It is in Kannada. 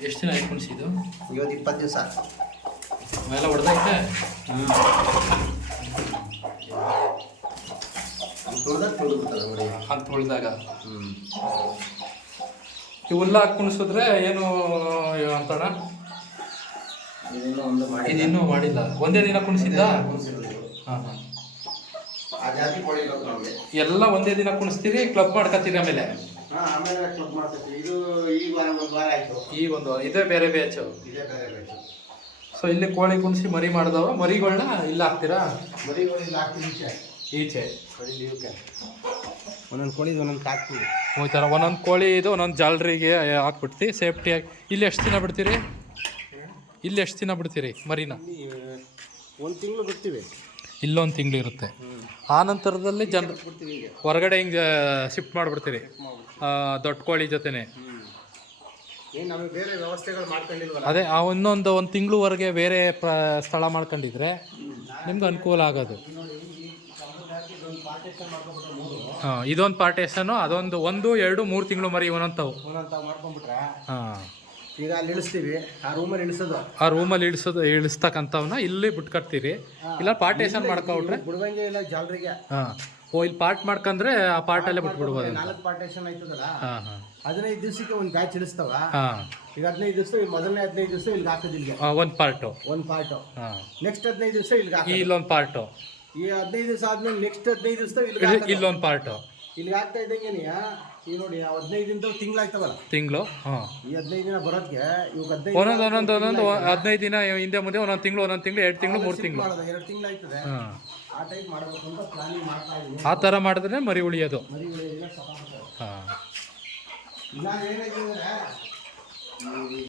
ಎಷ್ಟು ದಿನ ಆಯ್ತು ಕುಣಿಸಿದ್ದು ಇವತ್ತು ಇಪ್ಪತ್ತು ದಿವಸ. ಅವೆಲ್ಲ ಹೊಡೆದೈತೆ ಅಂತ ಉಳ್ದಾಗ ಹ್ಞೂ ಈ ಹುಲ್ಲ ಹಾಕಿ ಕುಣಿಸಿದ್ರೆ ಏನು ಅಂತಣ್ಣ ಇನ್ನೂ ಮಾಡಿಲ್ಲ. ಒಂದೇ ದಿನ ಕುಣಿಸಿದ್ದ? ಹಾಂ ಹಾಂ. ಎಲ್ಲ ಒಂದೇ ದಿನ ಕುಣಿಸ್ತೀರಿ ಕ್ಲಬ್ ಮಾಡ್ಕೊತೀರಿ ಆಮೇಲೆ. ಆಮೇಲೆ ಕ್ಲಬ್ ಮಾಡ್ತೀವಿ ಇದು ಈಗ ವಾರ ಒಂದು ವಾರ ಆಯಿತು. ಈ ಒಂದು ಇದೇ ಬೇರೆ ಬ್ಯಾಚು ಇದೇ ಬೇರೆ ಬೇಕು ಸೊ ಇಲ್ಲಿ ಕೋಳಿ ಕುಣಿಸಿ ಮರಿ ಮಾಡಿದವ ಮರಿಗಳನ್ನ ಇಲ್ಲ ಹಾಕ್ತೀರಾ? ಹಾಕ್ತೀವಿ ಈಚೆ. ಈಚೆ. ಒಂದೊಂದು ಕೋಳಿ ಒಂದೊಂದು ಹಾಕ್ತೀವಿ ಈ ಥರ ಒಂದೊಂದು ಕೋಳಿ ಇದು ಒಂದೊಂದು ಜಾಲರಿಗೆ ಹಾಕ್ಬಿಡ್ತಿ. ಸೇಫ್ಟಿಯಾಗಿ ಇಲ್ಲಿ ಎಷ್ಟು ದಿನ ಬಿಡ್ತೀರಿ? ಇಲ್ಲಿ ಎಷ್ಟು ದಿನ ಬಿಡ್ತೀರಿ ಮರಿನ? ಒಂದು ತಿಂಗಳು ಬಿಡ್ತೀವಿ. ಇಲ್ಲೊಂದು ತಿಂಗಳು ಇರುತ್ತೆ. ಆ ನಂತರದಲ್ಲಿ ಜನ ಹೊರಗಡೆ ಹಿಂಗೆ ಶಿಫ್ಟ್ ಮಾಡಿಬಿಡ್ತೀರಿ. ದೊಡ್ಡ ಕೋಳಿ ಜೊತೆನೆ. ಅದೇ ಆ ಇನ್ನೊಂದು ಒಂದು ತಿಂಗಳವರೆಗೆ ಬೇರೆ ಪ್ರ ಸ್ಥಳ ಮಾಡ್ಕೊಂಡಿದ್ರೆ ನಿಮ್ಗೆ ಅನುಕೂಲ ಆಗೋದು. ಹಾಂ ಇದೊಂದು ಪಾರ್ಟೇಷನು ಅದೊಂದು ಒಂದು ಎರಡು ಮೂರು ತಿಂಗಳು ಮರಿ ಇವನಂತವು ಒಂದೊಂದು ಹಾಂ. ಈಗ ಅಲ್ಲಿ ಇಳಿಸ್ತೀವಿ. ಆ ರೂಮಲ್ಲಿ ಇಳಿಸೋದು. ಆ ರೂಮಲ್ಲಿ ಇಳಿಸೋದು ಇಳಿಸ್ತಕ್ಕಂಥವನ್ನ ಇಲ್ಲಿ ಬಿಟ್ಕೊಡ್ತೀರಿ ಇಲ್ಲ ಪಾರ್ಟೇಷನ್ ಮಾಡ್ಕೊಂಡ್ರೆ ಬಿಡುವಂಗೆ ಇಲ್ಲ ಜಾಲರಿಗೆ. ಹಾಂ. ಓ ಇಲ್ಲಿ ಪಾರ್ಟ್ ಮಾಡ್ಕಂದ್ರೆ ಆ ಪಾರ್ಟಲ್ಲೇ ಬಿಟ್ಬಿಡ್ಬೋದು ನಾಲ್ಕು ಪಾರ್ಟೇಷನ್ ಆಯ್ತದಲ್ಲ? ಹಾಂ ಹಾಂ. ಹದಿನೈದು ದಿವಸಕ್ಕೆ ಒಂದು ಬ್ಯಾಚ್ ಇಳಿಸ್ತಾವ. ಹಾಂ. ಈಗ ಹದಿನೈದು ದಿವಸ ಮೊದಲನೇ ಹದಿನೈದು ದಿವಸ ಇಲ್ಲಿ ಹಾಕೋದು ಇಲ್ಲಿಗೆ. ಒಂದು ಪಾರ್ಟು. ಒಂದು ಪಾರ್ಟು. ಹಾಂ. ನೆಕ್ಸ್ಟ್ ಹದಿನೈದು ದಿವಸ ಇಲ್ಲಿ ಈ ಹಾಕೋದು. ಇಲ್ಲೊಂದು ಪಾರ್ಟು. ಈ ಹದಿನೈದು ದಿವಸ ಆದ್ಮೇಲೆ ನೆಕ್ಸ್ಟ್ ಹದಿನೈದು ದಿವಸ ಇಲ್ಲಿ. ಇಲ್ಲೊಂದು ಪಾರ್ಟು. ಇಲ್ಲಿಗೆ ಆಗ್ತಾ ಇದ್ದಂಗೆ ಈ ನೋಡಿ ಹದಿನೈದು ದಿನದ ತಿಂಗಳಾಯ್ತವಲ್ಲ ತಿಂಗಳು ಹಾಂ. ಈ ಹದಿನೈದು ದಿನ ಬರೋದಕ್ಕೆ ಇವಾಗ ಹದಿನೈದು ಒಂದೊಂದು ಒಂದೊಂದು ಒಂದೊಂದು ಹದಿನೈದು ದಿನ ಹಿಂದೆ ಮುಂದೆ ಒಂದೊಂದು ತಿಂಗಳು ಒಂದೊಂದು ತಿಂಗಳು ಎರಡು ತಿಂಗಳು ಮೂರು ತಿಂಗಳು. ಮಾಡೋದು ಎರಡು ತಿಂಗಳಾಯ್ತದೆ ಹಾಂ. ಆ ಟೈಪ್ ಮಾಡಬೇಕು ಅಂತ ಪ್ಲಾನಿಂಗ್ ಮಾಡ್ತಾ ಇದ್ದೀನಿ. ಆ ಥರ ಮಾಡಿದ್ರೆ ಮರಿ ಉಳಿಯೋದು. ಮರಿ ಮಾಡ್ತಾರೆ ಹಾಂ. ಇಲ್ಲ ಏನಾಗಿದೆ